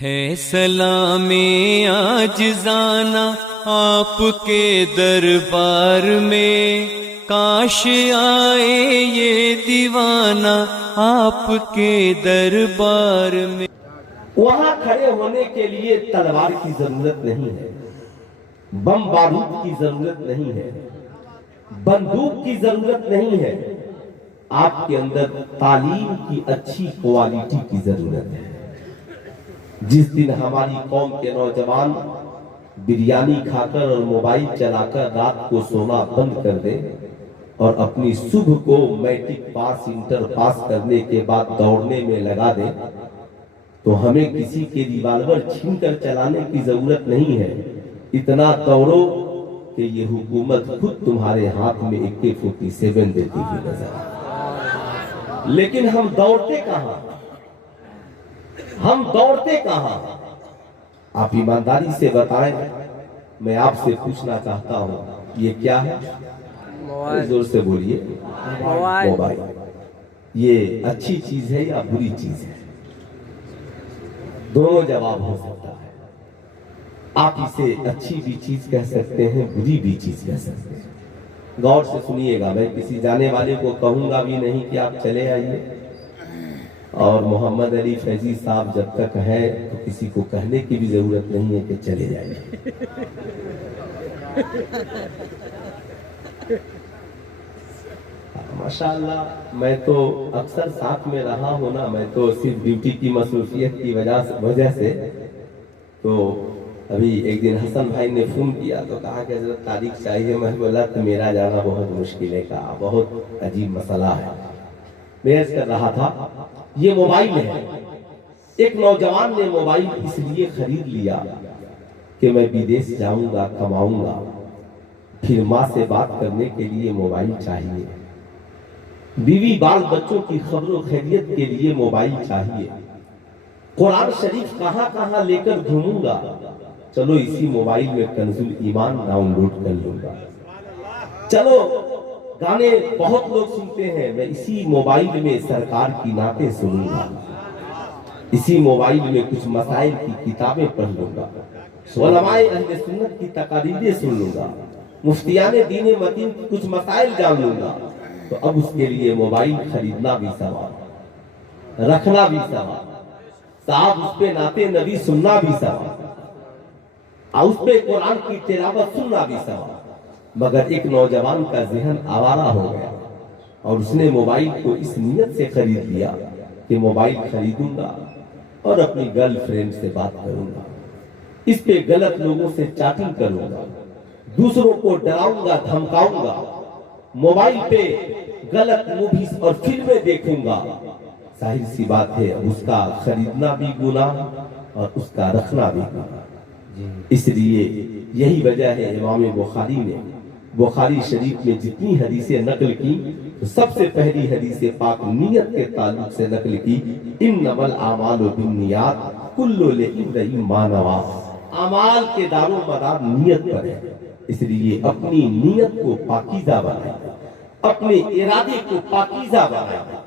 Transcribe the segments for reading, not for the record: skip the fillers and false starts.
ہے سلام عاجزانہ آپ کے دربار میں، کاش آئے یہ دیوانہ آپ کے دربار میں۔ وہاں کھڑے ہونے کے لیے تلوار کی ضرورت نہیں ہے، بم بارود کی ضرورت نہیں ہے، بندوق کی ضرورت نہیں ہے، آپ کے اندر تعلیم کی اچھی کوالٹی کی ضرورت ہے۔ جس دن ہماری قوم کے نوجوان بریانی کھا کر اور موبائل چلا کر رات کو سونا بند کر دے اور اپنی صبح کو میٹرک پاس انٹر پاس کرنے کے بعد دوڑنے میں لگا دے، تو ہمیں کسی کے ریوالور چھین کر چلانے کی ضرورت نہیں ہے۔ اتنا دوڑو کہ یہ حکومت خود تمہارے ہاتھ میں AK-47 دیتی ہوئی نظر آئے۔ لیکن ہم دوڑتے کہاں؟ ہم دوڑتے کہاں؟ آپ ایمانداری سے بتائیں، میں آپ سے پوچھنا چاہتا ہوں، یہ کیا ہے؟ زور سے بولیے۔ موبائل۔ یہ اچھی چیز ہے یا بری چیز ہے؟ دونوں جواب ہو سکتا ہے۔ آپ اسے اچھی بھی چیز کہہ سکتے ہیں، بری بھی چیز کہہ سکتے ہیں۔ غور سے سنیے گا، میں کسی جانے والے کو کہوں گا بھی نہیں کہ آپ چلے آئیے، اور محمد علی فیضی صاحب جب تک ہے تو کسی کو کہنے کی بھی ضرورت نہیں ہے کہ چلے جائیے۔ ماشاءاللہ، میں تو اکثر ساتھ میں رہا ہوں نا، میں تو صرف ڈیوٹی کی مصروفیت کی وجہ سے۔ تو ابھی ایک دن حسن بھائی نے فون کیا تو کہا کہ حضرت تاریخ چاہیے، میں بولا تو میرا جانا بہت مشکل ہے، کہا بہت عجیب مسئلہ ہے۔ میں عرض کر رہا تھا، یہ موبائل ہے۔ ایک نوجوان نے موبائل اس لیے خرید لیا کہ میں بدیس جاؤں گا، کماؤں گا، پھر ماں سے بات کرنے کے لیے موبائل چاہیے، بیوی بال بچوں کی خبر و خیریت کے لیے موبائل چاہیے، قرآن شریف کہاں کہاں لے کر گھوموں گا، چلو اسی موبائل میں کنز الایمان ڈاؤن لوڈ کر لوں گا، چلو گانے بہت لوگ سنتے ہیں، میں اسی موبائل میں سرکار کی نعتیں سنوں گا، اسی موبائل میں کچھ مسائل کی کتابیں پڑھ لوں گا، علماء اہل سنت کی تقاریریں سن لوں گا، مفتیان دین متین کی کچھ مسائل جان لوں گا۔ تو اب اس کے لیے موبائل خریدنا بھی ثواب، رکھنا بھی ثواب، صاحب اس پہ نعت نبی سننا بھی ثواب، اور اس پہ قرآن کی تلاوت سننا بھی ثواب۔ مگر ایک نوجوان کا ذہن آوارہ ہو گیا اور اس نے موبائل کو اس نیت سے خرید لیا کہ موبائل خریدوں گا اور اپنی گرل فرینڈ سے بات کروں گا، اس پہ غلط لوگوں سے چیٹنگ کروں گا، دوسروں کو ڈراؤں گا، دھمکاؤں گا، موبائل پہ غلط موویز اور فلمیں دیکھوں گا۔ ظاہر سی بات ہے، اس کا خریدنا بھی گناہ اور اس کا رکھنا بھی گناہ۔ اس لیے یہی وجہ ہے امام بخاری نے بخاری شریف میں جتنی حدیثیں نقل کی تو سب سے پہلی حدیث پاک نیت کے تعلق سے نقل کی، انما الاعمال بالنیات کل لامرئ ما نوی۔ اعمال کے دار و مدار نیت پر ہے، اس لیے اپنی نیت کو پاکیزہ بنائیں، اپنے ارادے کو پاکیزہ بنائیں۔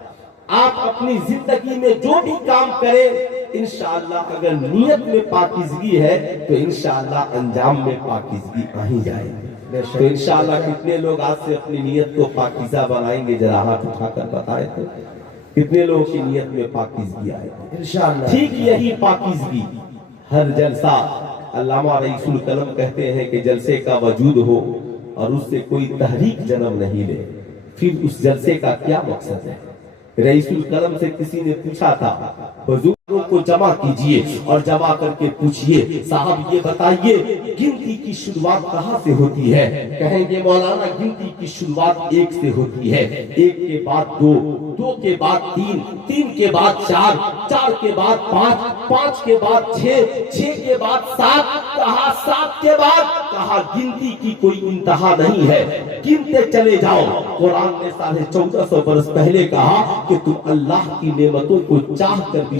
آپ اپنی زندگی میں جو بھی کام کریں، انشاءاللہ اگر نیت میں پاکیزگی ہے تو انشاءاللہ انجام میں پاکیزگی آ ہی جائے گی۔ تو انشاءاللہ کتنے لوگ آج سے اپنی نیت کو پاکیزہ بنائیں گے؟ ذرا ہاتھ اٹھا کر بتائیں تو کتنے لوگوں کی نیت میں پاکیزگی آئے گی انشاءاللہ۔ ٹھیک یہی پاکیزگی ہر جلسہ، علامہ رئیس القلم کہتے ہیں کہ جلسے کا وجود ہو اور اس سے کوئی تحریک جنم نہیں لے، پھر اس جلسے کا کیا مقصد ہے؟ رئیس القلم سے کسی نے پوچھا تھا، حضوروں کو جمع کیجئے اور جمع کر کے پوچھئے، صاحب یہ بتائیے گنتی کی شروعات کہاں سے ہوتی ہے؟ کہیں گے مولانا گنتی کی شروعات 1 سے ہوتی ہے، 1 کے بعد 2، 2 کے بعد 3، 3 کے بعد 4، 4 کے بعد 5، 5 کے بعد 6، 6 کے بعد 7، کہا 7 کے بعد، کہا گنتی کی کوئی انتہا نہیں ہے، گنتے چلے جاؤ۔ قرآن نے 1450 برس پہلے کہا کہ تم اللہ کی نعمتوں کو چاہ کر بھی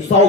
100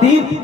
3,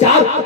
4,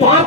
5,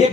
1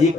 1